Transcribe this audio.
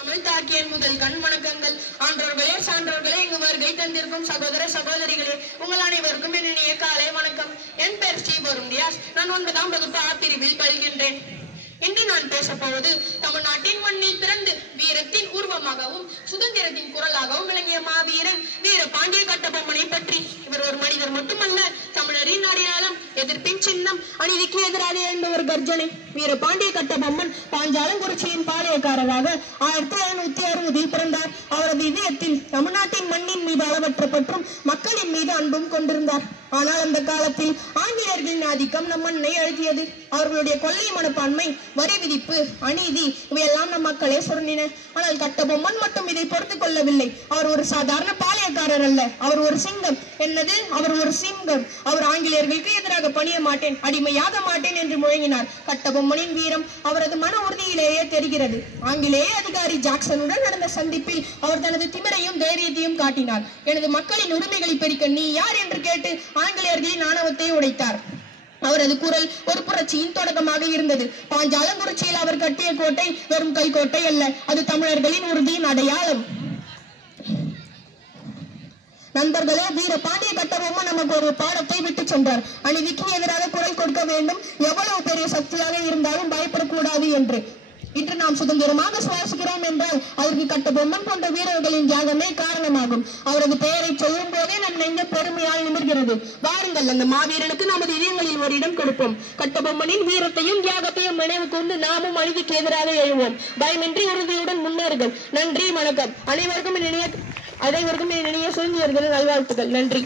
தமிழ் தாக்கியன் முதல் கண் வணக்கங்கள். ஆன்றோர்களே சான்றோர்களே, இங்கு வருகை தந்திருக்கும் சகோதர சகோதரிகளே, உங்கள் அனைவருக்கும் என் இனிய காலை வணக்கம். என் பெயர் ஸ்ரீபரும் டியாஸ். நான் 9ஆம் வகுப்பு ஆ பிரிவில் பயில்கின்றேன். இன்று நான் பேசப்போவது தமிழ்நாட்டின் மண்ணில் பிறந்து வீரத்தின் உருவமாகவும் சுதந்திரத்தின் குரலாகவும் விளங்கிய மாவீரன் வீர பாண்டிய கட்டபொம்மனை பற்றி. இவர் ஒரு மனிதர் மட்டுமல்ல, தமிழரின் அடையாளம், எதிர்ப்பின் சின்னம், அநீதிக்கு எதிராக எழுந்த ஒரு கர்ஜனை. வீர பாண்டிய கட்டபொம்மன் பாஞ்சாலங்குறிச்சியின் பாளையக்காரராக 1760 பிறந்தார். அவரது இதயத்தில் தமிழ்நாட்டின் மண்ணின் மீது அளவற்ற பற்றும் மக்களின் மீது அன்பும் கொண்டிருந்தார். ஆனால் அந்த காலத்தில் ஆங்கிலேயர்களின் ஆதிக்கம் நம் மண்ணை அழுத்தியது. அவர்களுடைய கொள்ளை மனப்பான்மை, வரி விதிப்பு, அநீதி இவையெல்லாம் நம் மக்களே சுரண்டின. ஆனால் கட்டபொம்மன் மட்டும் இதை பொறுத்துக் கொள்ளவில்லை. அவர் ஒரு சாதாரண பாளையக்காரர் அல்ல, அவர் ஒரு சிங்கம். என்னது, அவர் ஒரு சிங்கம். அவர் ஆங்கிலேயர்களுக்கு எதிராக பணிய மாட்டேன், அடிமையாக மாட்டேன் என்று முழங்கினார். கட்டபொம்மனின் வீரம் அவரது மன உறுதியிலேயே தெரிகிறது. ஆங்கிலேய அதிகாரி ஜாக்சனுடன் நடந்த சந்திப்பில் அவர் தனது திமிரையும் தைரியத்தையும் காட்டினார். எனது மக்களின் உரிமைகளை பறிக்க நீ யார் என்று கேட்டு ஆங்கிலேயர்களின் ஆணவத்தை உடைத்தார். அவரது குரல் ஒரு புரட்சியின் தொடக்கமாக இருந்தது. பாஞ்சாலங்குறிச்சியில் அவர் கட்டிய கோட்டை வெறும் கைக்கோட்டை அல்ல, அது தமிழர்களின் உறுதியின் அடையாளம். நண்பர்களே, வீர பாண்டிய கட்டபொம்மன் நமக்கு ஒரு பாடத்தை விட்டு சென்றார். அநீதிக்கு எதிராக குரல் கொடுக்க வேண்டும், எவ்வளவு பெரிய சக்தியாக இருந்தாலும் பயப்படக்கூடாது என்று. இன்று நாம் சுதந்திரமாக சுவாசிக்கிறோம் என்றால் அதற்கு கட்டபொம்மன் போன்ற வீரர்களின் தியாகமே காரணமாகும். அவரது பெயரை சொல்லும் போதே நம் நெஞ்சம் பெருமையால் நிமிர்கிறது. வாருங்கள், அந்த மாவீரனுக்கு நமது இதயங்களில் ஒரு இடம் கொடுப்போம். கட்டபொம்மனின் வீரத்தையும் தியாகத்தையும் நினைவு கொண்டு நாமும் அநீதிக்கு எதிராக எழுவோம். பயமின்றி உறுதியுடன் முன்னேறுங்கள். நன்றி, வணக்கம். அனைவருக்கும் என் இனிய சுதந்திர தின நல்வாழ்த்துக்கள். நன்றி.